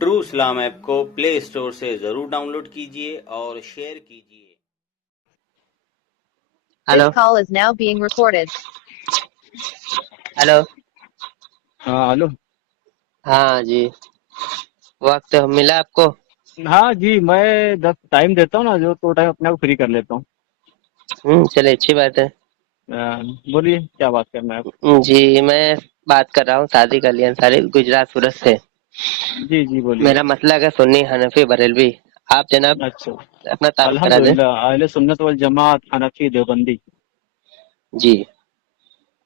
True Islam app کو پلے store سے ضرور ڈاؤن لوڈ کیجیے اور شیئر کیجیے۔ Hello This call is now being recorded. Hello ہاں ہلو۔ ہاں جی، وقت ملا آپ کو؟ ہاں جی، میں ٹائم دیتا ہوں نا، جو تو ٹائم اپنے آپ کو فری کر لیتا ہوں۔ چلے اچھی بات ہے۔ بولیے کیا بات کرنا ہے آپ؟ جی میں بات کر رہا ہوں صادق علی انصاری، گجرات سورت سے۔ جی جی بولیے۔ میرا مسلک ہے سنی حنفی بریلوی۔ آپ جناب اچھا، اپنا تعارف کرا دیں۔ الحمدللہ اہل سنت والجماعت حنفی دیوبندی۔ جی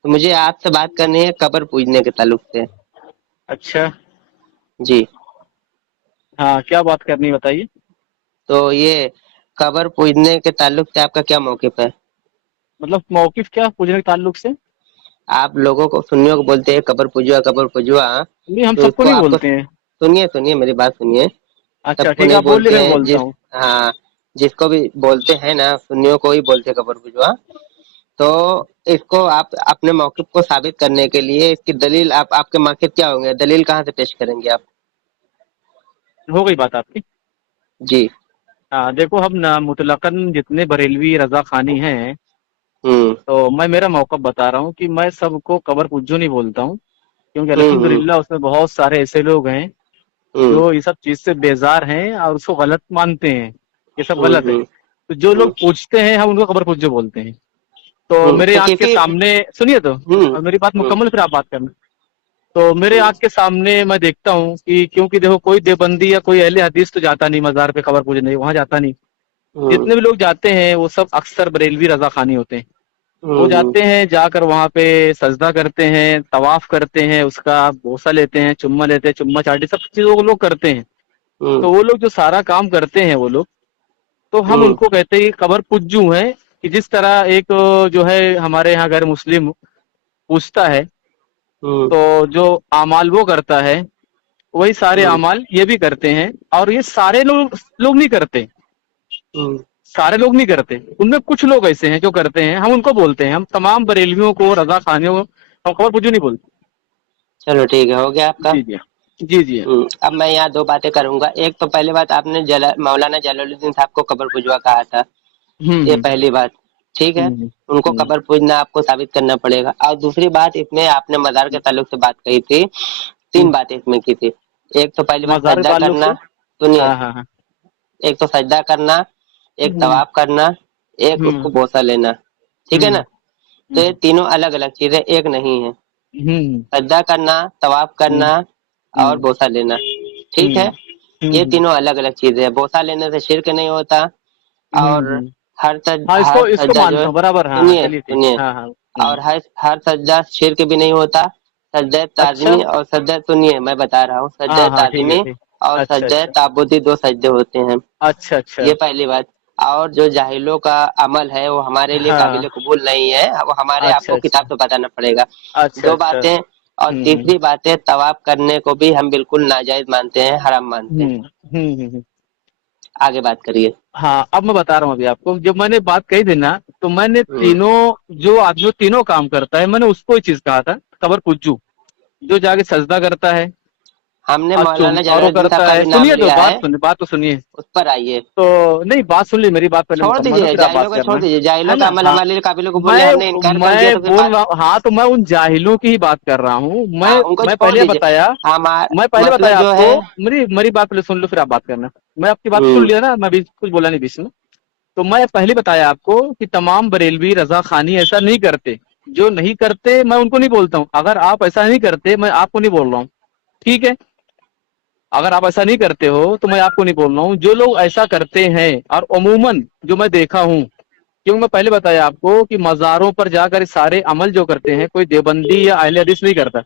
تو مجھے آپ سے بات کرنی ہے قبر پوجنے کے تعلق سے۔ اچھا جی ہاں، کیا بات کرنی ہے بتائیے۔ تو یہ قبر پوجنے کے تعلق سے آپ کا کیا موقف ہے؟ مطلب موقف کیا پوچھنے کے تعلق سے؟ آپ لوگوں کو سنیوں کو بولتے ہیں قبر پجوا قبر پجوا، نہیں، ہم تو سب اس کو کو نہیں آپ کو بولتے ہیں۔ سنیے میری بات سنیے، سب اچھا کو ٹھیک ہے، نہیں آپ بول بولتے لیے، میں ہیں، بولتا ہوں۔ ہاں جس کو بھی بولتے ہیں نا سنیوں کو ہی بولتے ہیں قبر پجوا۔ تو اس کو آپ اپنے موقف کو ثابت کرنے کے لیے اس کی دلیل آپ کے موقف کیا ہوں گے، دلیل کہاں سے پیش کریں گے آپ؟ ہو گئی بات آپ کی۔ جی ہاں دیکھو، ہم نا مطلقاً جتنے بریلوی رضا خانی ہیں، ہوں تو میں میرا موقف بتا رہا ہوں کہ میں سب کو قبر پجو نہیں بولتا ہوں، کیونکہ ہوں الحمدللہ اس میں بہت سارے ایسے لوگ ہیں ہوں جو یہ سب چیز سے بیزار ہیں اور اس کو غلط مانتے ہیں، یہ سب ہوں غلط ہے۔ ہوں تو جو لوگ ہوں پوچھتے ہیں ہم ان کو قبر پجو بولتے ہیں۔ تو میرے تو آنکھ کے کسی سامنے سنیے تو، ہوں اور میری بات ہوں مکمل پھر آپ بات کرنا۔ تو میرے ہوں آنکھ کے سامنے میں دیکھتا ہوں کہ کیونکہ دیکھو کوئی دیوبندی یا کوئی اہل حدیث تو جاتا نہیں مزار پہ قبر پوجنے، وہاں جاتا نہیں۔ ہوں جتنے بھی لوگ جاتے ہیں وہ سب اکثر بریلوی رضا خانی ہوتے ہیں۔ وہ ہوں جاتے ہیں، جا کر وہاں پہ سجدہ کرتے ہیں، طواف کرتے ہیں، اس کا بوسہ لیتے ہیں، چما لیتے ہیں، چما چاٹی سب چیزوں وہ لوگ کرتے ہیں۔ ہوں تو وہ لوگ جو سارا کام کرتے ہیں وہ لوگ، تو ہم ان ہوں کو کہتے ہیں کہ قبر پجو ہیں، کہ جس طرح ایک جو ہے ہمارے یہاں غیر مسلم پوچھتا ہے ہوں تو جو اعمال وہ کرتا ہے وہی سارے ہوں اعمال یہ بھی کرتے ہیں، اور یہ سارے لوگ نہیں کرتے، ہوں سارے لوگ نہیں کرتے، ان میں کچھ لوگ ایسے ہیں جو کرتے ہیں، ہم ان کو بولتے ہیں۔ ہم تمام بریلویوں کو رضا خانیوں کو ہم خبر پوجو نہیں بولتے۔ چلو ٹھیک ہے، ہو گیا آپ کا۔ جی جی جی جی اب میں یہاں دو باتیں کروں گا۔ ایک تو پہلی بات، آپ نے مولانا جلال الدین صاحب کو قبر پجوا کہا تھا، یہ پہلی بات، ٹھیک ہے۔ ان کو قبر پوجنا آپ کو ثابت کرنا پڑے گا۔ اور دوسری بات، اس میں آپ نے مزار کے تعلق سے بات کہی تھی، تین باتیں اس میں کی تھی۔ ایک تو پہلی بات مزار کے سجدہ تعلق سے، کرنا، سنیے، ہاں ہاں ہاں، ایک تو سجدہ کرنا، ایک طواف کرنا، ایک اس کو بوسہ لینا، ٹھیک ہے نا؟ تو یہ تینوں الگ الگ چیزیں، ایک نہیں ہے۔ سجدہ کرنا، طواف کرنا اور بوسہ لینا، ٹھیک ہے، یہ تینوں الگ الگ چیزیں ہیں۔ بوسہ لینے سے شرک نہیں ہوتا، اور ہر ہاں ہر اس کو سجدہ جو مانتا ہے، ہوں برابر، ہاں ہاں، سنیے چلیے ٹھیک، سنیے، ہاں ہاں اور ہر سجدہ شرک بھی نہیں ہوتا۔ سجدہ اچھا، تعظیمی اور سجدہ، سنیے میں بتا رہا ہوں، سجدہ ہاں ہاں ٹھیک ہے تعظیمی ٹھیک، اور اچھا سجدہ اچھا تعبدی دو سجدے ہوتے ہیں، اچھا اچھا، یہ پہلی بات۔ اور جو جاہلوں کا عمل ہے وہ ہمارے لیے ہاں، قابل قبول نہیں ہے، وہ ہمارے آپ اچھا کو اچھا کتاب سے بتانا پڑے گا۔ اچھا دو اچھا، باتیں، اور تیسری بات ہے طواف کرنے کو بھی ہم بالکل ناجائز مانتے ہیں، حرام مانتے ہیں۔ آگے بات کریے۔ ہاں اب میں بتا رہا ہوں ابھی آپ کو، جب میں نے بات کہی تھی نا، تو میں نے ہوں تینوں جو آدمی تینوں کام کرتا ہے، میں نے اس کو ہی چیز کہا تھا قبر پجو، جو جا کے سجدہ کرتا ہے ہم نے اور مولانا اور جلال وہ الدین صاحب کرتا کا ہے، بھی نام سنیے تو لیا ہے، بات تو سنیے اس پر آئیے۔ تو، نہیں بات سن لی میری، بات پہلے چھوڑ مکمل ہو دیجیے پھر آپ جاہلوں بات کا، چھوڑ کرنا دیجیے ہے جاہلوں کا نا۔ عمل ہاں ہمارے لیے قابل قبول ہے، میں ہم نے انکار کر دیا میں تو پھر بول بات، رہا ہوں، ہاں تو میں ان جاہلوں کی ہی بات کر رہا ہوں۔ ہاں ان کو میں چھوڑ پہلے دیجیے۔ بتایا، میں پہلے مطلب بتایا جو آپ کو، ہے، میری بات پہلے سن لو پھر آپ بات کرنا۔ میں آپ کی بات ہوں سن لیا نا، میں بھی کچھ بولا نہیں بیچ میں۔ تو میں پہلے بتایا آپ کو کہ تمام بریلوی رضا خانی ایسا نہیں کرتے، جو نہیں کرتے میں ان کو نہیں بولتا ہوں۔ اگر آپ ایسا نہیں کرتے میں آپ کو نہیں بول رہا ہوں، ٹھیک ہے؟ اگر آپ ایسا نہیں کرتے ہو تو میں آپ کو نہیں بول رہا ہوں۔ جو لوگ ایسا کرتے ہیں، اور عموماً جو میں دیکھا ہوں، کیوں میں پہلے بتایا آپ کو کہ مزاروں پر جا کر سارے عمل جو کرتے ہیں کوئی دیوبندی یا اہل حدیث نہیں کرتا،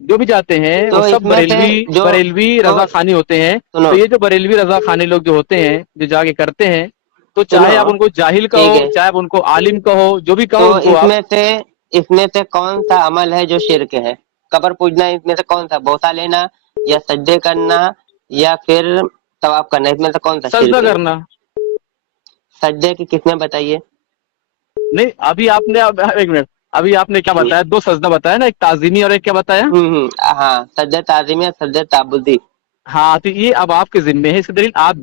جو بھی جاتے ہیں تو وہ سب اس میں سے جو، بریلوی تو رضا خانی ہوتے ہیں۔ سنو تو یہ جو بریلوی رضا خانی لوگ جو ہوتے ہیں، جو جا کے کرتے ہیں، تو سنو، چاہے آپ ان کو جاہل ٹھیک کہو، ہے، چاہے آپ ان کو عالم کہو، جو بھی تو کہو ان کو آپ۔ اس میں سے کون سا عمل ہے جو شرک ہے؟ قبر پوجنا اس میں سے کون سا؟ بوسہ لینا، یا سجدے کرنا، یا پھر طواف کرنا، اس میں سے کون سا سجدہ شرک ہے؟ کرنا۔ سجدے کی کس نے بتائیے؟ نہیں ابھی آپ نے ایک منٹ، ابھی آپ نے کیا بتایا؟ دو سجدہ بتایا نا، ایک تعظیمی اور ایک کیا بتایا؟ ہاں، سجدہ تعظیمی اور سجدہ تعبدی۔ हाँ तो ये अब आपके जिम्मे है, इसकी दलील आप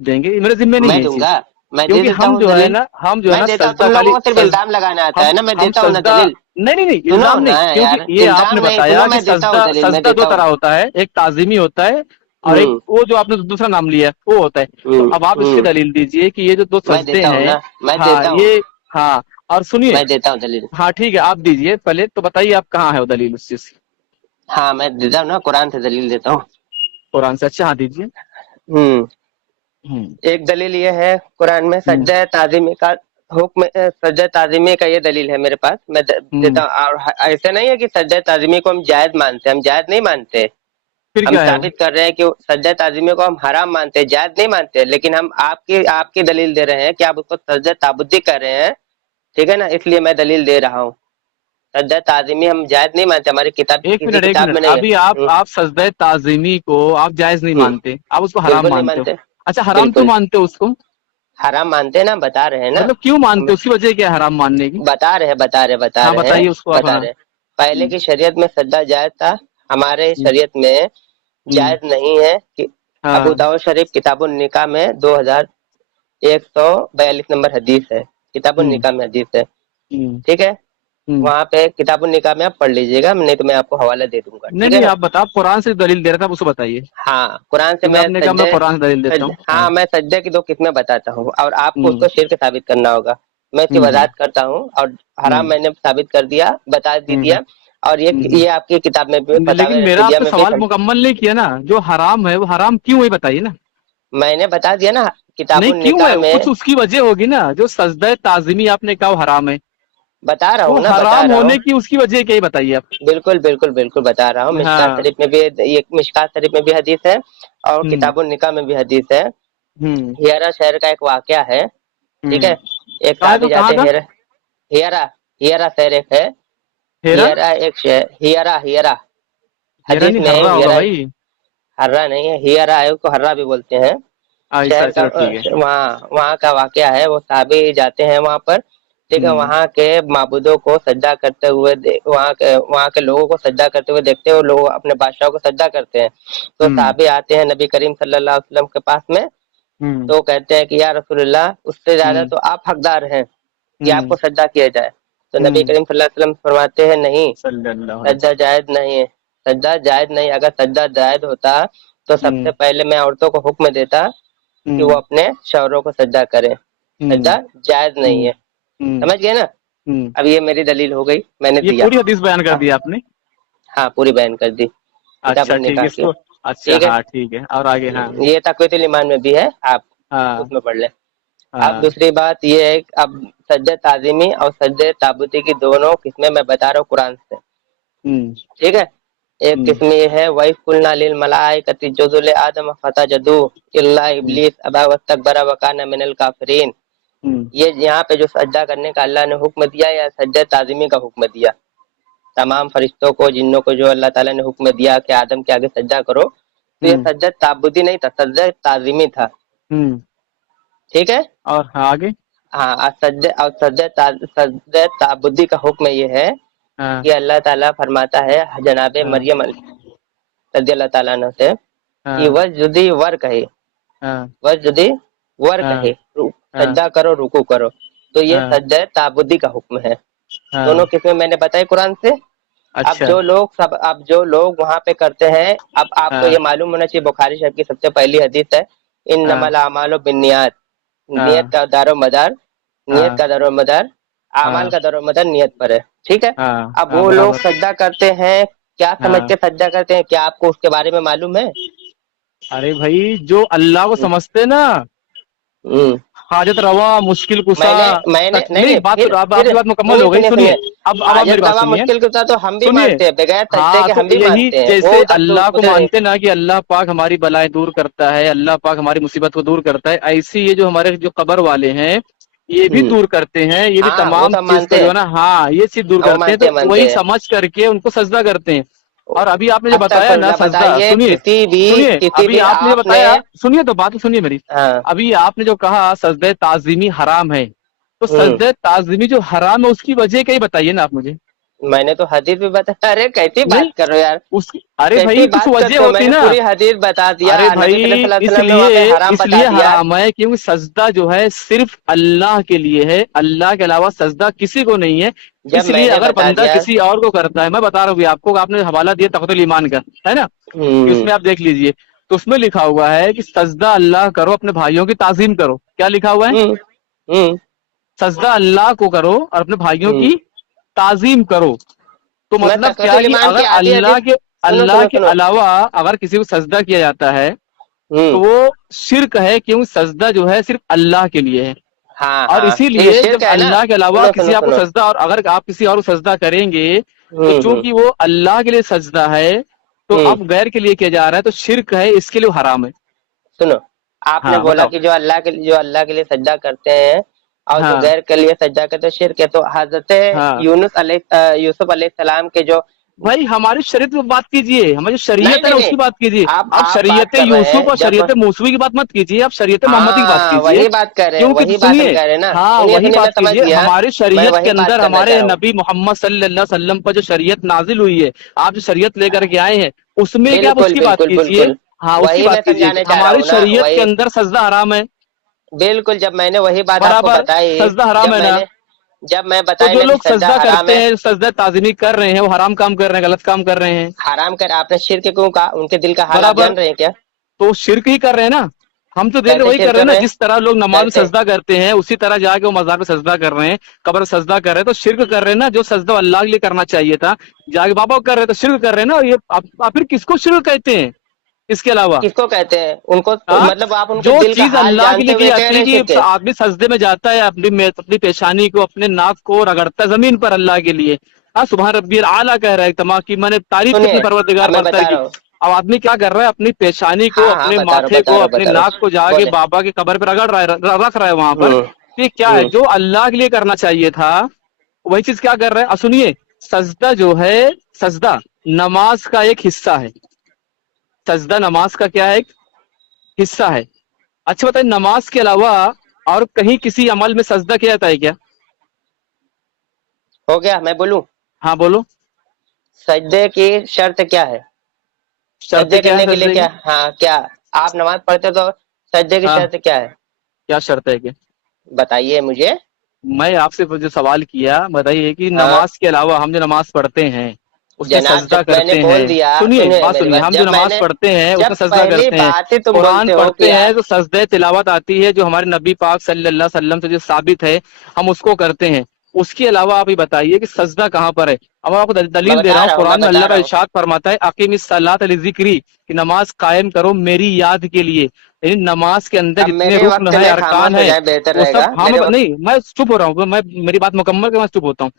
देंगे, ये मेरे जिम्मे नहीं मैं है ये दूंगा, चीज। मैं दे क्योंकि देता हम हूँ जो है दलील। ना मैं देता हूँ, सजदा तुम खाली लोगों को सिर्फ इल्जाम लगाना आता है ना, मैं हम देता हूँ ना सजदा, दलील। नहीं सुनो इल्जाम नहीं, ना क्योंकि यार, ये इल्जाम आपने नहीं, बताया सुनो कि मैं देता हूँ सजदा दलील, मैं सजदा दो देता हूँ। तरह होता है, एक ताजीमी होता है और एक हम्म वो जो आपने दूसरा नाम लिया वो होता है। तो अब आप इसकी हम्म। दलील दीजिए कि ये जो दो मैं सजदे देता हूँ हैं। ना, मैं हाँ देता हूँ, ये, हाँ और सुनिए, मैं देता हूँ दलील। हाँ ठीक है आप दीजिए पहले, तो बताइए आप कहाँ है वो दलील उस चीज की। हाँ मैं देता हूँ ना, कुरान से दलील देता हूँ। कुरान से? अच्छा हाँ दीजिए। हम्म। हम्म एक दलील ये है कुरान में, हम्म सज्जा ताज़ीमी का हुक्म, सज्जा ताज़ीमी का ये दलील है मेरे पास, मैं हम्म। देता हूँ। और ऐसा नहीं है कि सज्जा ताज़ीमी को हम जायज मानते हैं, हम जायज नहीं मानते। फिर हम क्या है वो? साबित कर रहे हैं कि सज्जा ताज़ीमी को हम हराम मानते हैं, जायज नहीं मानते, लेकिन हम आपकी आपकी दलील दे रहे हैं कि आप उसको सज्जा ताबुद्दी कर रहे हैं। ठीक है ना, इसलिए मैं दलील दे रहा हूँ। सज्जा ताज़ीमी हम जायज नहीं मानते, हमारी किताब, किसी एक किताब मिनट, में नहीं है। अभी आप सजदे ताजीमी को आप जायज नहीं हम्म, मानते, आप उसको हराम बिल्कुल नहीं मानते हो। मानते, अच्छा हराम क्यों बिल्कुल मानते हो उसको? हराम मानते हैं ना, बता रहे हैं ना। मतलब क्यों मानते हम हो, उसकी वजह क्या है हराम मानने की? बता हाँ रहे हैं, बताइए उसको आप, बता हाँ। रहे हैं। पहले की शरीयत में सज्जा जायज था, हमारे हम्म शरीयत में हम्म, जायज नहीं है कि। अबू हाँ दाऊद शरीफ किताबुन निकाह में 2142 नंबर हदीस है, किताबुन हम्म निकाह में हदीस है। हम्म ठीक है, हम्म। वहां पे किताबुन निकाह में आप पढ़ लीजिएगा, नहीं तो मैं आपको हवाला दे दूंगा, नहीं ठीक है ना। आप बताओ, कुरान से दलील दे रहा था, आप उसको बताइए, हाँ कुरान से क्योंकि मैं आपने कहा मैं सज्जे, कुरान से दलील देता हूँ, हाँ। हाँ मैं सज्जे की दो किस्में बताता हूँ, और आपको हम्म उसको शिर्क साबित करना होगा। मैं इसकी हम्म वजाहत करता हूँ, और हराम हम्म मैंने साबित कर दिया, बता दी हम्म दिया। और ये आपकी किताब में भी, लेकिन फतावे मेरा रशीदिया आपने में भी सवाल मुकम्मल नहीं किया ना, जो हराम है वो हराम क्यों है बताइए ना। मैंने बता दिया ना, नहीं किताबुन क्यों निकाह है, कुछ में। उसकी वजह होगी ना, जो सजदा ताजीमी आपने कहा वो हराम है, बता रहा वो हूँ ना, बता हराम रहा होने हूँ, की उसकी वजह क्या है बताइए आप। बिल्कुल बिल्कुल बिल्कुल बता रहा हूँ। मिशकात हाँ। शरीफ में भी, ये मिशकात शरीफ में भी हदीस है, और हम्म किताबुन निकाह में भी हदीस है। हम्म हियरा शहर का एक वाकया है। ठीक है, एक कहाँ है तो, साहबी कहाँ जाते का? हैं हियरा, हियरा शहर एक है। हेरा? हियरा एक शहर, हियरा हियरा, हेरा हदीस नहीं, में है हर्रा होगा हियरा। भाई। हर्रा नहीं है, हियरा है, उसको हर्रा भी बोलते हैं। ऐसा शहर है, का चलो ठीक है। वहाँ वहाँ का वाकया है, वो साहबी जाते हैं वहाँ पर। ठीक है, हम्म वहाँ के माबूदों को सज्जा करते हुए वहाँ के लोगों को सज्जा करते हुए देखते हैं, वो लोग अपने बादशाह को सज्जा करते हैं। तो हम्म साहबी आते हैं नबी करीम सल्लल्लाहु अलैहि वसल्लम के पास में। हम्म तो कहते हैं कि या रसूलुल्लाह, उससे ज्यादा हम्म तो आप हकदार हैं कि हम्म आपको सज्जा किया जाए। तो नबी हम्म करीम सल्लल्लाहु अलैहि वसल्लम फरमाते हैं, नहीं, सल्लल्लाहु अलैहि सज्जा वसल्लम। जायज नहीं है, सज्जा जायज नहीं। अगर सज्जा जायज होता तो सबसे हम्म पहले मैं औरतों को हुक्म देता कि वो हम्म अपने शौहरों को सज्जा करें। हम्म सज्जा जायज नहीं हम्म है, हम्म समझ गए ना। हम्म। अब ये मेरी दलील हो गई, मैंने ये दिया। पूरी हदीस बयान कर अब दी आपने? हाँ, पूरी बयान कर दी, अच्छा किताबुन ठीक है निकाह की। इसको, अच्छा ठीक है, हाँ ठीक है, और आगे? हाँ ये तक़वीतुल ईमान में भी है, आप हाँ उसमें पढ़ लें। अब हाँ। दूसरी बात ये है कि अब सज्जा ताजीमी और सज्जा ताबूती की दोनों किस्में मैं बता रहा हूँ कुरान से। हम्म ठीक है, एक हम्म किस्म ये है, वही कुलना लिल मलाइकति जुजुल आदम फतजदू इल्ला हम्म इब्लीस अबा वस्तकबरा व काना मिनल काफिरीन। हम्म ये यहाँ पे जो सज्जा करने का अल्लाह ने हुक्म दिया, या सज्जा ताजीमी का हुक्म दिया, तमाम फरिश्तों को, जिन्नों को जो अल्लाह ताला ने हुक्म दिया कि आदम के आगे सज्जा करो, तो ये हम्म सज्जा ताबुदी नहीं था, सज्जा ताजीमी था। हम्म। ठीक है, और हाँ आगे? हाँ, सज्जा ताबुदी का हुक्म ये है हाँ कि अल्लाह ताला फरमाता है जनाब हाँ मरियम रज़ी अल्लाह ताला अन्हा से कि हाँ वजदी वर कहे, हाँ वजदी वर हाँ कहे, हाँ सज्जा करो, रुकू करो। तो ये हाँ सज्जा ताबुदी का हुक्म है। दोनों हाँ। किस्में मैंने बताई कुरान से। अच्छा। अब जो लोग वहां पे करते हैं, अब आपको ये हाँ मालूम होना चाहिए, बुखारी शरीफ की सबसे पहली हदीस है, हाँ इन्नमल अमालु बिन्नियात, नियत हाँ का दारो मदार, नियत हाँ का दारो मदार, अमाल हाँ का दारो मदार नियत पर है। ठीक है, हाँ अब हाँ वो लोग बराबर। सज्जा करते हैं, क्या समझ हाँ। के सज्जा करते हैं, क्या आपको उसके बारे में मालूम है? अरे भाई जो अल्लाह को हम्म समझते ना, हम्म। हाजत रवा मुश्किल कुशा, मैंने मैंने नहीं नहीं नहीं, बात फिर अब फिर आपकी बात मुकम्मल सुनिए हो गई, सुनिए सुनिए। सुनिए, अब आप हाजत मेरी बात रवा सुनिए, मुश्किल कुशा तो हम भी सुनिए। मानते हैं, बगैर सज्जे हाँ के तो हम भी यही मानते हैं, वो जैसे उधर अल्लाह को उधर मानते ना कि अल्लाह पाक हमारी बलाएं दूर करता है, अल्लाह पाक हमारी मुसीबत को दूर करता है, ऐसे ये जो हमारे जो कब्र वाले हैं ये भी हम्म, दूर करते हैं, ये भी हाँ वो तमाम सब चीज का मानते जो हैं, है ना, हाँ ये चीज दूर हाँ, वो करते हैं, मानते तो हैं मानते वही हैं। समझ करके उनको सजदा करते हैं। और अभी आपने जो बताया ना अस्तगफिरुल्लाह, सजदा, बताइए सुनिए किसी भी, सुनिए, किसी अभी भी आपने जो आपने, बताया, सुनिए तो बात तो सुनिए मेरी। हाँ, अभी आपने जो कहा सजदे ताजीमी हराम है, तो हम्म, सजदे ताजीमी जो हराम है उसकी वजह क्या ही बताइए ना आप मुझे। मैंने तो हदीस भी बता, अरे कैसी नहीं बात कर रहे हो यार, उस अरे कैसी भाई कुछ बात वजह करते हो, होती मैंने ना। पूरी हदीस बता दिया, अरे नबी भाई सल्लल्लाहु अलैहि वसल्लम ने वहाँ इसलिए पे हराम बता इसलिए दिया। हराम है क्योंकि सजदा जो है सिर्फ अल्लाह के लिए है, अल्लाह के अलावा सजदा किसी को नहीं है। जब इसलिए मैंने अगर बता बंदा दिया। किसी और को करता है, मैं बता रहा हूँ अभी आपको, आपने हवाला दिया तक़दीर ईमान का, है ना, कि हम्म उसमें आप देख लीजिए, तो उसमें लिखा हुआ है कि सजदा अल्लाह करो, अपने भाइयों की ताजीम करो। क्या लिखा हुआ है? हम्म हम्म सजदा अल्लाह को करो और अपने भाइयों हम्म की ताजीम करो। तो मैं मतलब क्या है तकरीर कि ईमान की अगर आधी हदीस, सुनो अल्लाह सुनो के सुनो। अलावा अगर किसी को सजदा किया जाता है तो हम्म वो शिर्क है, क्यों? सजदा जो है सिर्फ अल्लाह के लिए है। हाँ और हाँ, ये इसीलिए शिरक जब है ना। अल्लाह के अलावा सुनो किसी सुनो आपको सुनो। सजदा, और अगर आप किसी और को सजदा करेंगे तो हम्म चूंकि वो अल्लाह के लिए सजदा है, तो हम्म अब गैर के लिए किया जा रहा है, तो शिर्क है, इसके लिए वो हराम है। सुनो, आपने हाँ बोला बताओ। कि जो अल्लाह के लिए सजदा करते हैं और जो हाँ गैर के लिए सजदा करते हैं शिरक है, तो हजरत हाँ यूसुफ अलैहिस्सलाम के जो, भाई हमारी शरीयत की बात कीजिए, हमारी जो नहीं शरीयत है नहीं ना नहीं, उसकी बात कीजिए। आप आप बात शरीयत कर रहे यूसुफ और हैं जब, शरीयत मूसवी की बात मत कीजिए, आप शरीयत मोहम्मदी की बात हाँ कीजिए। वही बात कर रहे हैं, क्योंकि वही बात हम सुनिए, कह रहे हैं ना, हाँ सुनिए वही सुनिए, मैं बात समझ कीजिए, गया। हमारी मैं शरीयत के वही बात अंदर करना चाह हमारे रहा हूँ। नबी मोहम्मद सल्लल्लाहु अलैहि वसल्लम पर जो शरीयत नाजिल हुई है, आप जो शरीयत लेकर के आए हैं, उसमें क्या आप बिल्कुल उसकी बात बिल्कुल कीजिए। बिल्कुल, हाँ उसकी वही बात मैं कीजिए कि समझाने चाह रहा हमारी हूँ ना, शरीयत के वही अंदर सजदा हराम है। बिल्कुल। जब मैंने वही बात आपको बराबर, बताई, सजदा जब हराम है ना। मैंने जब मैं तो बताई जो ना कि लोग सजदा सजदा हराम करते है, हैं, सजदा ताज़ीमी कर रहे हैं, वो हराम काम कर रहे हैं, गलत काम कर रहे हैं। हराम कर, आपने शिरक क्यों कहा? उनके दिल का हाल आप बराबर, जान रहे हैं क्या? तो शिरक ही कर रहे हैं ना। हम तो देख रहे कैसे वही कर शिरक रहे हैं कर ना, रहे हैं? जिस तरह लोग नमाज में कैसे? सजदा करते हैं उसी तरह जाके वो मजार में सजदा कर रहे हैं, कब्र में सजदा कर रहे हैं, तो शिरक कर रहे हैं ना। जो सजदा अल्लाह के लिए करना चाहिए था, जाके बाबा को कर रहे हैं, तो शिरक कर रहे हैं ना। ये आप फिर किसको शिरक कहते हैं इसके अलावा? किसको कहते हैं उनको? हाँ, मतलब आप उनके जो दिल का चीज हाल अल्लाह के जानते लिए की हुए कह जाती रहे है हैं शिरक कि है? आदमी सजदे में जाता है, अपनी पेशानी को, अपने नाक को रगड़ता है जमीन पर अल्लाह के लिए। हाँ, सुबह रब्बिल आला कह रहा है, तमा की मैंने तारीफ की अपने सुनिए, परवरदिगार अब मैं बरतर बता की। रहा हूँ। अब आदमी क्या कर रहा है, अपनी पेशानी को, हाँ हाँ, अपने माथे को, अपने बता रहा नाक को हूँ, जाके बोले। बाबा के कब्र पर रगड़ रहा है, रख रहा है वहां पर। हम्म तो ये क्या है, हम्म जो अल्लाह के लिए करना चाहिए था वही चीज क्या कर रहा है। अब सुनिए, सजदा जो है, सजदा नमाज का एक हिस्सा है। सजदा नमाज का क्या है? एक हिस्सा है। अच्छा बताइए, नमाज के अलावा और कहीं किसी अमल में सजदा किया जाता है क्या? हो गया, मैं बोलूं? हाँ बोलो। सजदे की शर्त क्या है? शर्त सजदे क्या है करने के लिए सजदे क्या? की? हाँ, क्या आप नमाज पढ़ते हो तो सजदे की हाँ, शर्त क्या है? क्या शर्त है कि? बताइए मुझे। मैं आपसे जो सवाल किया बताइए कि हाँ नमाज के अलावा हम जो नमाज पढ़ते हैं उसमें जनाब, सजदा जब मैंने करते हैं। बोल दिया, सुनिए सुनिए बात मेरी सुनिए, बात, हम जो नमाज पढ़ते हैं जब उसमें सजदा पहली करते हैं। बात ही तुम कुरान बोलते हो कि पढ़ते हैं तो सजदे तिलावत आती है, जो हमारे नबी पाक सल्लल्लाहु अलैहि वसल्लम से जो साबित है, हम उसको करते हैं। उसके अलावा आप ये बताइए कि सजदा कहाँ पर है। अब मैं आपको मैं दलील दे बता रहा हूँ, रहा हूँ, मैं कुरान में बता अल्लाह का रहा हूँ। इरशाद फरमाता है, अकीमिस सलात लिज़िक्री, कि नमाज कायम करो मेरी याद के लिए। यानी नमाज के अंदर अब जितने मेरे रुकन वक्त है, में अरकान खामोश हो है, जाए बेहतर वो सब, रहेगा, हाँ मेरे वक्त। नहीं मैं चुप हो रहा हूँ, मैं मेरी बात मुकम्मल के मैं चुप होता हूँ।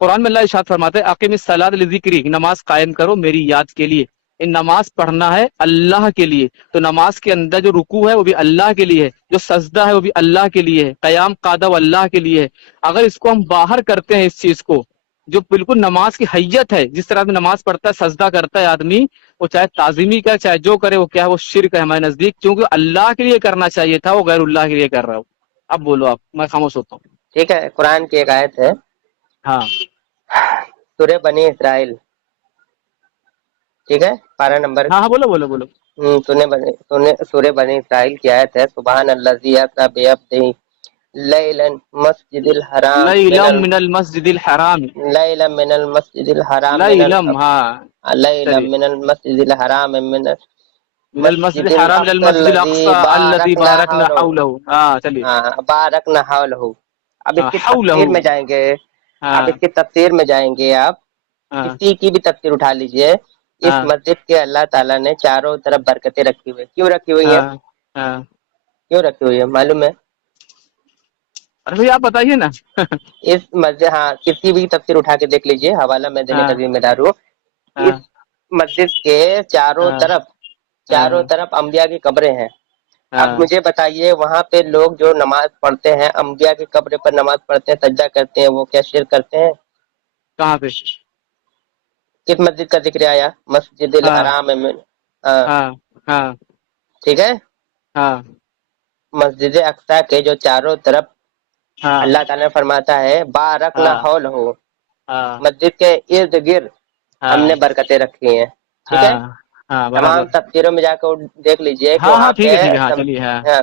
कुरान में अल्लाह इरशाद फरमाते हैं, अकीमिस सलात लिज़िक्री, नमाज कायम करो मेरी याद के लिए। इन नमाज पढ़ना है अल्लाह के लिए, तो नमाज के अंदर जो रुकू है वो भी अल्लाह के लिए है, जो सजदा है वो भी अल्लाह के लिए है, कयाम कादा वो अल्लाह के लिए है। अगर इसको हम बाहर करते हैं, इस चीज को, जो बिल्कुल नमाज की हैयत है, जिस तरह आदमी नमाज पढ़ता है, सजदा करता है आदमी, वो चाहे ताजीमी का चाहे जो करे, वो क्या है, वो शिर्क है हमारे नजदीक, क्योंकि अल्लाह के लिए करना चाहिए था, वो गैरुल्लाह के लिए कर रहा हो। अब बोलो आप, मैं खामोश होता हूँ। ठीक है, कुरान की एक आयत है, हाँ सूरह बनी इसराइल, ठीक है, पारा नंबर, हाँ हाँ, बोलो बोलो बोलो। सुने सूरह बनी इसराइल की आयत है, सुबहान अल्लज़ी अस्रा बिअब्दिही लैलन मस्जिदिल हराम लैलम मिनल मिनल मस्जिदिल हराम। लैलन मिनल मस्जिदिल हराम मिनल लैलम, हाँ लैलन चलिए। मिनल मस्जिदिल हराम मिनल मिनल मस्जिदिल मस्जिदिल हराम मिनल अक़सा मस्जिदिल अक़सा अल्लज़ी बारकना बारकना हौलहू। हौलहू। हाँ चलिए। हाँ, बारकना हौलहू। अब हाँ इसकी तफसीर हौलहू। में जाएंगे, अब हाँ इसकी तफसीर में जाएंगे आप, हाँ किसी की भी तफसीर उठा लीजिए। इस हाँ मस्जिद के अल्लाह ताला ने चारों तरफ बरकतें रखी हुई है। क्यों रखी हुई है? हाँ हाँ। क्यों रखी हुई है मालूम है? अरे भैया आप बताइए ना। इस मस्जिद, हाँ किसी भी तफसीर उठा के देख लीजिए, हवाला मैं देने का हाँ जिम्मेदार हूँ। इस हाँ मस्जिद के चारों हाँ तरफ, चारों हाँ तरफ अंबिया की कब्रें हैं। अब हाँ। मुझे बताइए, वहां पे लोग जो नमाज पढ़ते हैं, अंबिया की कब्र पर नमाज पढ़ते हैं, सज्जा करते हैं, वो क्या शिर्क करते हैं? कहाँ पे? किस मस्जिद का जिक्र आया? मस्जिदिल हाँ हराम में। हाँ, हाँ हाँ ठीक है, हाँ मस्जिद अक्सा के जो चारों तरफ हाँ अल्लाह ताला ने फरमाता है बारकना हाँ हौलहू, हाँ मस्जिद के इर्द गिर्द हाँ हमने बरकतें रखी हैं। ठीक है, हाँ हाँ तमाम बराबर। तफसीरों में जाकर देख लीजिए कि हाँ वहाँ हाँ ठीक पे है ठीक है, हाँ चलिए, हाँ हाँ,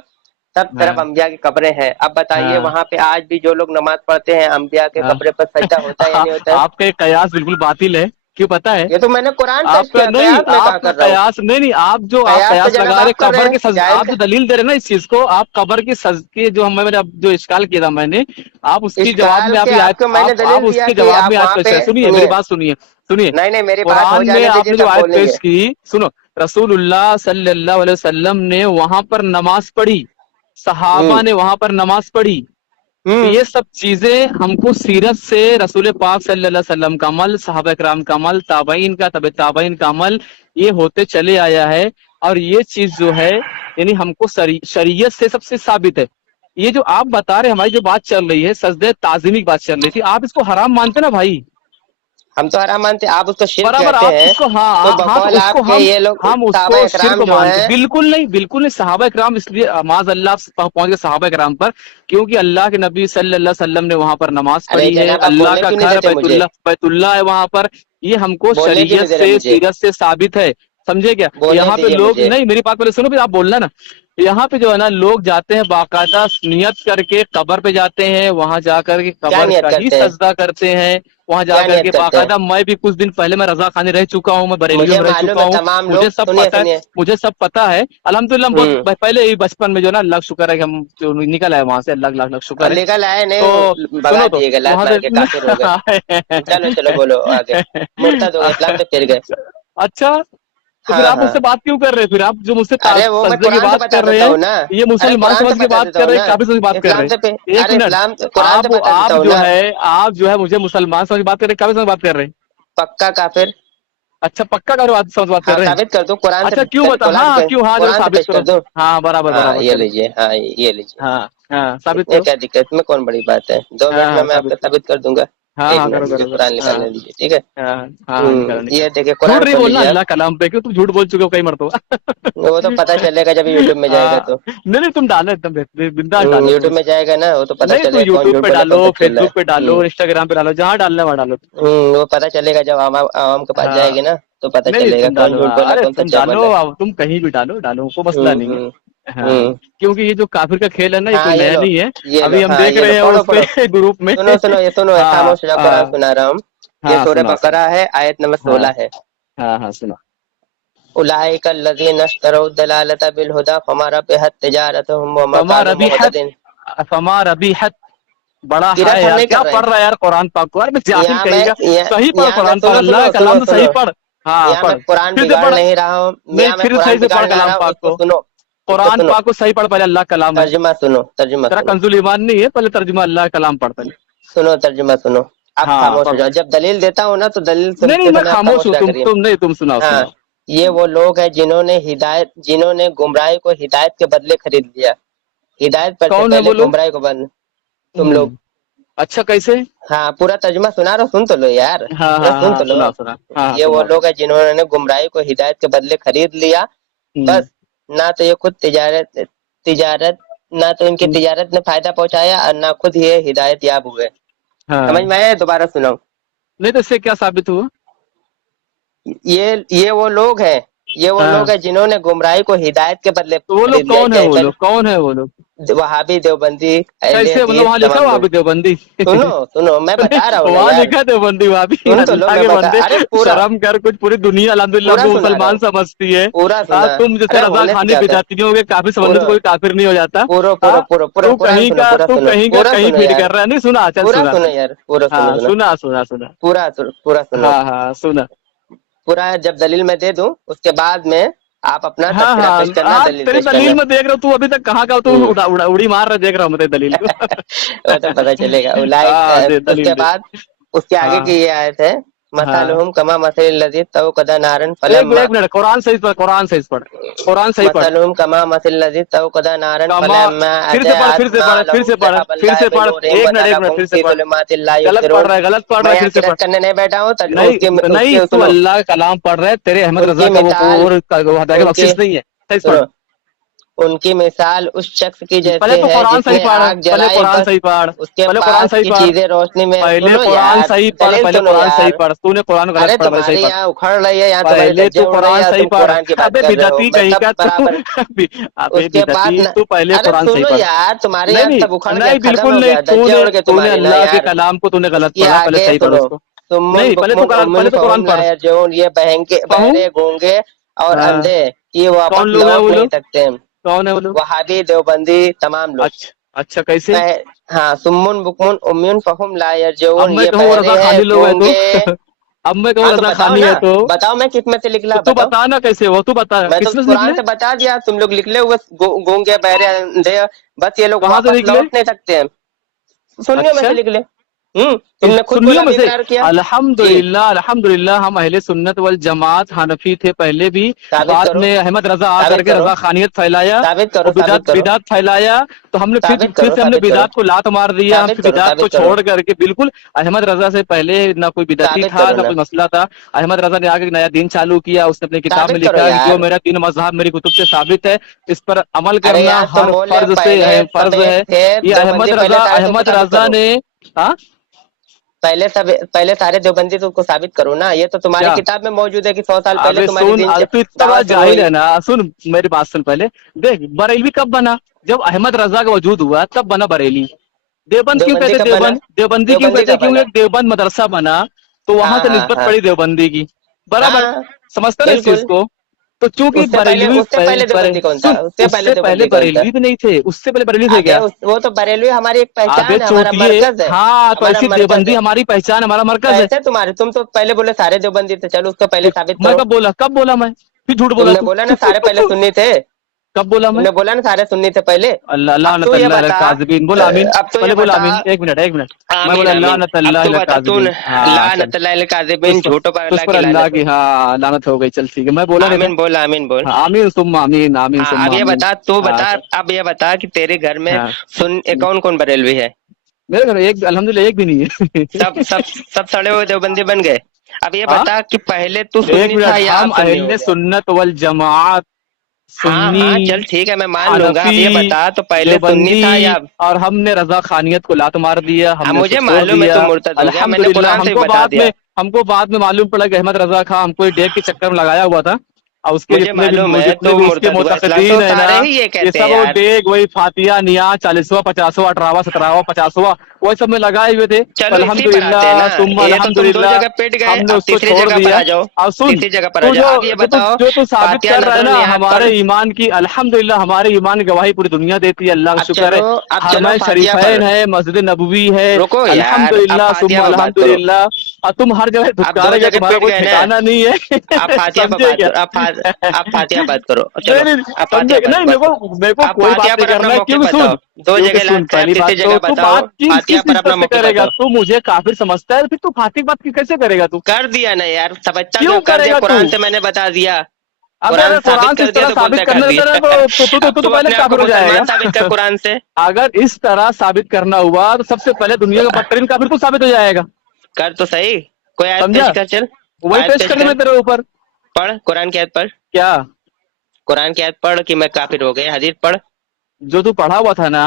सब तरफ हाँ अंबिया की कब्रें हैं। अब बताइए हाँ। वहाँ पे आज भी जो लोग नमाज पढ़ते हैं अंबिया के हाँ कब्र पर सजदा होता है या नहीं होता है? आपका ये कयास बिल्कुल बातिल है, क्यों पता है? ये तो मैंने कुरान पेश आपका किया, नहीं, कयास मैं कहाँ आपका कर रहा हूँ? कयास नहीं, आप कयास तो कयास जनाब लगा रहे आप कर रहे कबर हैं, की सज, जाहिल आप जो दलील दे रहे हैं ना इस चीज को, आप कबर की सज के जो मैंने अब जो इश्काल किया था मैंने, आप उसकी जवाब इश्काल में आप के ये आयत, आपको मैंने आप दलील दिया उसके कि जवाब में आप आयत वहाँ पेश पे है, सुनिए मेरी सुनिए। बात सुनिए, सुनिए। नहीं नहीं, मेरी बात हो कुरान में जाने दीजिए आपने जो तब आयत बोलेंगे। पेश की, सुनो, रसूलुल्लाह सल्लल्लाहु अलैहि वसल्लम ने वहां पर नमाज पढ़ी, सहाबा हम्म ने वहां पर नमाज पढ़ी। तो हम्म ये सब चीजें हमको सीरत से रसूल पाक सल्लल्लाहु अलैहि वसल्लम का अमल, सहाबा किराम का अमल, ताबईन का, तबे ताबईन का अमल, ये होते चले आया है। और ये चीज जो है यानी हमको शरीयत से सबसे साबित है। ये जो आप बता रहे, हमारी जो बात चल रही है सजदे ताज़ीमी की बात चल रही थी, आप इसको हराम मानते ना भाई? हम तो हराम मानते, आप उसको शिर्क बराबर, कहते आप हैं। इसको, तो हाँ हाँ, तो बकौल उसको आपके ये लोग हम सहाबा उसको इकराम शिर्क जो मानते, हैं, बिल्कुल नहीं, बिल्कुल नहीं। सहाबा कराम इसलिए माज अल्लाह पहुंच गए सहाबा कराम पर, क्योंकि अल्लाह के नबी सल्लल्लाहु अलैहि वसल्लम ने वहां पर नमाज अरे पढ़ी है, जनाब आप अल्लाह बोलने का क्यों नहीं घर देते मुझे? बैतुल्लाह है वहां पर। ये हमको बोलने क्यों शरीयत नहीं दे रहे से, मुझे? सीरत से साबित है, समझे क्या? बोलने यहाँ पे दीजिए लोग मुझे। नहीं, मेरी बात पहले सुनो फिर आप बोलना ना। यहाँ पे जो है ना, लोग जाते हैं बाकायदा नियत करके कब्र पे जाते हैं, वहां जाकर के क्या कब्र नियत का ही करते हैं? सजदा करते हैं, वहां क्या जाकर नियत के करते हैं? बाकायदा। मैं भी कुछ दिन पहले मैं रजा खानी रह चुका हूँ, मैं बरेलियों मुझे में रह मालूम चुका है हूँ, तमाम मुझे लोग, सब सुनिए पता है, सुनिए। मुझे सब पता है अल्हम्दुलिल्लाह। हम्म बहुत पहले ही बचपन में जो ना, अल्लाह का शुक्र है कि हम जो निकल आए वहां से, अल्लाह लाख लाख शुक्र है। लेकर आए तो नहीं, भगा सुनो, तो दिए गए लात वहां मार से के, काफिर हो गए। चलो चलो बोलो आगे। मुर्तद हो गए, इस्लाम से फिर गए। अच्छा, तो फिर हाँ आप हाँ। मुझसे बात क्यों कर रहे हैं? फिर आप जो मुझसे अरे वो मैं सजदे की कुरान से बात बता कर रहे देता हैं, हूँ ना। ये अरे मुसलमान कुरान समझ से के बता बात देता कर हूँ रहे हैं, ना। काफिर समझ के बात कर रहे इस्लाम से हैं? एक अरे मिनट। इस्लाम कुरान से बता देता आप हूँ जो ना। है, आप जो है मुझे मुसलमान समझ के बात कर रहे हैं, काफिर समझ के बात कर रहे हैं? पक्का काफिर। अच्छा, पक्का करो, बात समझ बात कर हाँ रहे हैं? साबित कर दो कुरान से, अच्छा क्यों बता, हाँ हाँ, क्यों, हाँ जरा कुरान से साबित पेश कर करो। दूं। हाँ बराबर हाँ बराबर, ये चलो। लीजिए, हाँ ये लीजिए। हाँ हाँ, साबित इसमें करो। क्या दिक्कत, इसमें कौन बड़ी बात है, 2 मिनट हाँ में हाँ, मैं आपको साबित करो। साबित कर दूंगा। हाँ एक हाँ, मिनट करो मुझे करो करो। कुरान हाँ निकालने दीजिए, ठीक है। हाँ हाँ हाँ, निकालो ये निकालो। देखिए झूठ कुरान नहीं खोल बोलना लीजिए आप। अल्लाह कलाम पे, क्यों तुम झूठ बोल चुके हो कई मरतबा। वो तो पता चलेगा जब यूट्यूब में जाएगा हाँ, तो। नहीं नहीं, तुम डालो एकदम बिंदास डालो तुम यूट्यूब में उसको। जाएगा ना, वो तो पता नहीं, तो चलेगा कौन यूट्यूब झूठ पे बोल रहा है, डालो, कौन सच चल रहा फेसबुक पे डालो, इंस्टाग्राम पे डालो, जहाँ डालना वहाँ डालो। वो पता चलेगा जब आवाम के पास हाँ, जाएगी ना, तो पता नहीं नहीं, चलेगा तुम कौन डालो, झूठ बोल रहा है, अरे कौन तुम सच्चा डालो, बोल रहा अब तुम कहीं भी डालो, डालो, कोई है। मसला नहीं है। हाँ, हम्म। क्योंकि ये जो काफिर का खेल है ना, ये हाँ कोई नया नहीं है। ये लो, अभी हम हाँ देख ये लो, रहे हैं पढ़ो उस पे पढ़ो। ग्रुप में। सुनो सुनो, ये सुनो, हाँ खामोश हो जाओ, कुरान हाँ सुना रहा हूँ। ये हाँ, सूरह सुना सुना। बकरा है, आयत नंबर हाँ 16 है। हाँ हाँ, सुना। उलाइका लज़ीना इश्तरौ दलालता बिल हुदा फमा रबिहत तिजारतुहुम वमा फमा कानू रबीहत, मुहतदिन। फमा रबीहत, बड़ा हाय किरत हम यार, नहीं कर क्या रहे पढ़ हैं। रहा है यार कुरान पाक को? यार मैं जाहिल यहाँ मैं कहेगा। सही पढ़ यहाँ मैं कुरान पाक, सुनो अल्लाह सुनो का सुनो कलाम तो सुनो। सही पढ़। हाँ यहाँ मैं पढ़, कुरान फिर से बिगाड़ पढ़। नहीं रहा हूँ, नहीं, यहाँ मैं फिर सही कुरान से पढ़ बिगाड़ ना कलाम रहा हूँ, पाक इसको को। सुनो। इसको कुरान सुनो, पाक को सही पढ़, पहले अल्लाह कलाम है। तर्जुमा सुनो, तर्जुमा तेरा सुनो। कंजुल ईमान नहीं है, पहले तर्जुमा अल्लाह कलाम पढ़ पहले। सुनो तर्जुमा सुनो। आप हाँ खामोश हो पढ़। जाओ, जब दलील देता हूँ ना तो दलील नहीं नहीं, सुनते मैं समय आप खामोश खामोश हूँ, ना करिए। तुम नहीं, तुम सुनाओ हाँ, सुनाओ। ये वो लोग हैं जिन्होंने गुमराही को हिदायत के बदले खरीद लिया। हिदायत पर से कौन है पहले वो लोग? गुमराही को बंद। तुम लोग। अच्छा, कैसे? हाँ पूरा तर्जुमा सुना रहा हूँ, सुन तो लो यार, हाँ पूरा हाँ सुन हाँ, तो लो। सुना सुना, हाँ हाँ, ये वो सुनाओ। लोग हैं जिन्होंने गुमराही को हिदायत के बदले खरीद लिया। हम्म बस, ना तो ये खुद तिजारत तिजारत ना तो इनकी हम्म, तिजारत ने फायदा पहुंचाया और ना खुद ये हिदायत याब हुए। समझ हाँ, में आया? दोबारा सुनाओ। नहीं तो इससे क्या साबित हुआ? ये वो लोग हैं, ये वो लोग हाँ, हैं जिन्होंने गुमराही को हिदायत के बदले तो वो लोग खरीद लिया। कौन है? वो लोग कौन है? वो लोग वहाबी, देवबंदी, अहले कैसे? मतलब हदीस, वहां लिखा तमाम वहां लोग। पे देवबंदी? सुनो सुनो, मैं नहीं, बता रहा हूँ ना वहां यार, लिखा है देवबंदी, वहां भी सुन तो लो, अल्लाह मैं के बता, बंदे। अरे पूरा शर्म कर, कुछ पूरी दुनिया अल्हम्दुलिल्लाह पूरा आपको सुना रहा मुसलमान हूँ, समझती है। पूरा सुना। तुम जैसे अरे रजा होने से खानी क्या होता है, बिदातियों के काफिर समझने से पूरा कोई काफिर नहीं हो जाता। पूरा पूरा हाँ, पूरा पूरा कुरान सुनो, पूरा सुनो, पूरा कहीं सुनो का कहीं यार, फीड कर रहा है। नहीं सुना, चल पूरा सुना सुनो सुना। यार, पूरा सुनो हाँ, सुनो, सुना सुना सुना। पूरा सुनो। हाँ हाँ, सुना। पूरा जब दलील मैं दे दूं उसके बाद में आप अपना हाँ तबसरा हाँ पेश करना, हाँ, दलील तेरी पेश दलील करना। में देख रहा हूँ, तू अभी तक कहाँ का तू हम्म। उड़ी मार रहा, देख रहा हूँ मैं तेरी दलील को। वो तो पता चलेगा हाँ, दे उसके दलील दे। बाद उसके आगे की हाँ ये आयत है, हाँ, मसलहुम कमा मसल लजी तवकदा नारन एक फलम्मा। मिनट, कुरान सही पढ़, कुरान सही पढ़, कुरान सही पढ़। मसलहुम कमा मसल लजी तवकदा नारन कमा, फलम्मा फिर से पढ़, फिर अज़ाअत से मा पढ़, फिर लहू से पढ़, ज़हब फिर अल्लाह से पढ़, बिनूरिहिम व एक मिनट, तरकहुम फिर से फी पढ़। ज़ुलुमातिन ला गलत युबसिरून। पढ़ रहा मैं है, यहाँ फिर से पढ़। किरत करने नहीं बैठा हूँ, नहीं उसकी नहीं, उसकी तू सुनो, अल्लाह का कलाम पढ़ रहा है, तेरे अहमद उनकी रजा का वो मिसाल, वो हटा के उनकी बख्शिश नहीं है। सही से पढ़। सुनो, उनकी मिसाल उस शख्स की पहले जैसे तो है कुरान सही जिसने पढ़, आग पहले जलाई कुरान बस सही पढ़, उसके पहले कुरान पास सही की पढ़, चीजें रोशनी में। पहले सुनो कुरान यार, सही पढ़, दलील पहले सुनो कुरान सही यार। पढ़, तूने कुरान गलत अरे पढ़ा, पहले सही तुम्हारी पढ़। यहाँ उखड़ रही है, यहाँ तुम्हारी पहले धज्जियां तू उड़ रही है कुरान और सही तुम पढ़। कुरान की बात अबे कर रहे हो, बिदअती कहीं मतलब का तू। बराबर। अबे उसके पास बिदअती, न... तू पहले अरे कुरान सही सुनो पढ़। यार, तुम्हारे नहीं यहाँ नहीं सब उखड़ गया, नहीं, खत्म बिल्कुल हो नहीं, गया, धज्जियां तूने उड़ गई तूने तुम्हारी ना अल्लाह के यार। कलाम को तूने गलत इसके पढ़ा, पहले आगे सही पढ़ सुनो, उसको। सुम्मुन नहीं, बुकमुन पहले उम्युन तो कुरान फहुम ला पढ़। यर्जिऊन, ये बहंगे कहूँ? बहरे गूंगे और हाँ, अंधे, ये वापस कौन लोग हैं लौट वो नहीं लोग? सकते। कौन है वो लोग? वहाबी, देवबंदी, तमाम लोग। अच्छा अच्छा, कैसे? हाँ, सुम्मुन बुकमुन उम्युन फहुम ला अब यर्जिऊन, मैं ये कहूँ बहरे रजा हैं, खानी लोग है तो? गूंगे। अब मैं कहूँ हाँ तो रजा बताओ खानी ना, है तो? बताओ मैं किस में से तो निकला, तू बताओ। बता ना कैसे हो, तू बता मैं तो किस में से कुरान निकले? से बता दिया, तुम लोग निकले हुए गूंगे बहरे अंधे, बस ये लोग कहाँ से वापस निकले? लौट नहीं सकते हैं। सुन्नियों में अच्छा, से निकले। तुमने खुद सुन्नियों बोला में भी, से? इकरार किया। जी, अल्हम्दुलिल्लाह अल्हम्दुलिल्लाह, हम अहले सुन्नत वल जमात हनफी थे पहले भी। साबित बाद करो, में अहमद रजा आ साबित करके करो, रजा खानियत फैलाया साबित करो, और साबित बिदात करो, बिदात फैलाया, तो हमने साबित फिर करो, से हमने साबित करो, बिदात को लात मार दिया, हम साबित फिर करो, बिदात को साबित करो, छोड़ करके बिल्कुल अहमद रजा से पहले ना कोई बिदती साबित था करो ना ना, कोई मसला था। अहमद रजा ने आगे एक नया दीन चालू किया, उसने अपनी किताब में साबित करो लिखा कि जो यार। मेरा तीन मजहब मेरी कुतुब से साबित है, इस पर अमल अरे करना यार, तुम हर बोले फर्ज से पहले है, सब फर्ज एक है। थे, ये देवबंदी पहले सारे, तो उसको अहमद साबित रजा करो। ने, हाँ पहले सारे देवबंदी, तो उसको साबित करो ना, ये तो तुम्हारी क्या? किताब में मौजूद है कि 100 साल पहले अबे तुम्हारी सुन, दिन तू इतना बड़ा दावत शुरू जाहिल हुई। है ना, सुन मेरी बात सुन पहले। देख, बरेलवी कब बना? जब अहमद रजा का वजूद हुआ तब बना बरेली। देवबंद क्यों देवबंदी कहते? कब बना? देवबंद देवबंदी क्यों देवबंदी कहते? कब क्योंकि बना? एक देवबंद मदरसा बना, तो वहां हाँ से हाँ निस्बत हाँ पड़ी देवबंदी की। बराबर? हाँ, समझते ना इस चीज बिल्कुल। को? तो चूंकि बरेलवी उससे पहले देवबंदी कौन था? सुन, उससे पहले उससे पहले देवबंदी कौन था? बरेलवी भी नहीं थे, उससे पहले बरेलवी थे अबे क्या? वो तो बरेलवी हमारी एक अबे पहचान है, हमारा चूतिए, मरकज है, हाँ तो हमारा ऐसी मरकज देवबंदी है। हमारी पहचान, हमारा मरकज है। कैसे तुम्हारे, तुम तो पहले बोले सारे देवबंदी थे, चलो उसको पहले साबित मैं करो। कब बोला मैं? फिर झूठ बोला तुमने तू। बोला ना सारे पहले सुन्नी थे, कब बोला मैं? तुमने बोला ना सारे सुन्नी थे पहले। अल्लाह अब तू ये लानत अल्लाह बता, काज़िबीन, बोल आमीन। अब तो ये पहले बोल बता। आमीन, एक मिनट एक मिनट। मैं आमीन बोला आमीन। लानत अब तू अल्लाह बता, तू काज़िबीन, हाँ चल। लानत अल्लाह काज़िबीन, झूठों पर तुझ अल्लाह पर की अल्लाह लानत की, हो। हाँ लानत हो गई, चल ठीक है, मैं बोला नहीं था। आमीन बोल, आमीन बोल। हाँ, आमीन सुम्मा आमीन, आमीन हाँ, अब सुम्मा ये आमीन। बता, तू हाँ बता, चल। अब ये बता कि तेरे घर में हाँ, सुन कौन कौन बरेलवी है? मेरे घर में एक अल्हम्दुलिल्लाह एक भी नहीं है। सब सब सब सड़े हुए देवबंदी बन गए। अब ये हाँ, बता कि पहले तू एक सुन्नी था मिनट, या हम अब सुन्नी हो अहले गया? सुन्नत वल जमात, हाँ हाँ, सुन्नी, चल ठीक है, मैं मान लूंगा। अब ये हनफी, बता, तो पहले सुन्नी था या देवबंदी, अब? और हमने रजा खानियत को लात मार दिया, अब हमने उसको मुझे छोड़ मालूम है तू दिया। मुर्तद हो गया, मैंने अल्हम्दुलिल्लाह, कुरान से भी बता दिया। हमको बाद में मालूम पड़ा कि अहमद रजा खां हमको ये डेग के चक्कर में लगाया हुआ था, और उसके मुझे मालूम है जितने तू भी उसके मुर्तद हुआ, इस्लाम तो मोतकदीन है ना, सारे ही ये ये कहते हैं सब वो यार। डेग वही फातिया निया 40वां 50वां 18वां 17वां 50वां वही सब में लगाए हुए थे। तो चलो इसी पर आते हैं ना। अल्हम्दुलिल्लाह सुम्मा ये तो तुम दो अल्हम्दुलिल्लाह, जगह पिट गए, हमने अब उसको तीसरी छोड़ जगह पर दिया। आ जाओ। और सुन, तीसरी जगह पर आ तू जाओ। अब ये बताओ, जो तू साबित फातिहा कर रहा है नजरुल ना निहात हमारे पढ़। ईमान की, अल्हम्दुलिल्लाह हमारे ईमान की गवाही पूरी दुनिया देती है, अल्लाह का अब शुक्र चलो, है। अब चलो हरमैन फातिहा पढ़। शरीफैन है, मस्जिद नबवी है, रुको यार, अब अल्हम्दुलिल्लाह फातिहा सुम्मा पर बात करो। अल्हम्दुलिल्लाह। और तुम हर जगह अब दो धुतकारेगा, जगह तुम्हारा पिट कोई गए ना, ठिकाना नहीं अब है। फातिहा पर समझे बात क्या? करो। अब फातिहा बात करो, नहीं चलो। नहीं, अब फातिहा समझे पर नहीं, बात करो। मेरे को अब कोई बात फातिहा नहीं पर अपना करना है, मौक़िफ़ बताओ। दो क्योंकि जगह सुन, इलाज करा, पहली बात तीसरी तो जगह तू बताओ। बात किस फातिहा पर निस्बत अपना से मौक़िफ़ करेगा? बताओ। तू मुझे काफिर समझता है, फिर तू फातिक बात कैसे करेगा तू? कर दिया ना यार, समझता क्यों क्यों? कर दिया, करेगा तू? कुरान से मैंने बता दिया। अबे कुरान अगर कुरान साबित से कर इस दिया तरह तो बोलता साबित है कर करने दिया। लगा अब तो तू पहले अपने आप को काफिर हो जाएगा। मुसलमान साबित कर कुरान से। अगर इस तरह साबित करना हुआ तो सबसे पहले दुनिया का बदतरीन काफिर तू साबित हो जाएगा। कर तो सही, कोई आयत पेश समझा? कर, चल। वही आयत पेश पेश करने कर, में तेरे ऊपर पढ़ कुरान की आयत पढ़। क्या? कुरान की आयत पढ़ कि मैं काफिर हो गया, हदीस पढ़। जो तू पढ़ा हुआ था ना,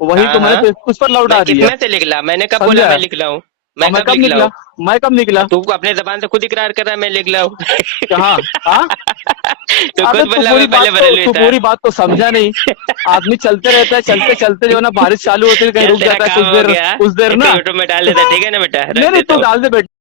वही हाँ तो मैंने हाँ, उस पर लौटा मैं दिया। किसमें से निकला? मैंने कब बोला समझा? मैं लिख रहा हूँ? और मैं मैं कब कब निकला निकला? हूँ? मैं कब निकला? तू अपने जबान से खुद इकरार कर रहा है मैं लिख रहा हूँ। कहाँ? हाँ, तू अबे खुद बोला मैं पहले बरेलवी तू था। पूरी बात तो समझा नहीं। आदमी चलते रहता है, चलते चलते जो है ना, बारिश चालू होती है कहीं चल रुक तेरा जाता है काम हो गया, कुछ देर इसको ना। यूट्यूब में डाल देता, ठीक है ना बेटा, नहीं रख नहीं, देता तू हूँ। डाल दे बेटा।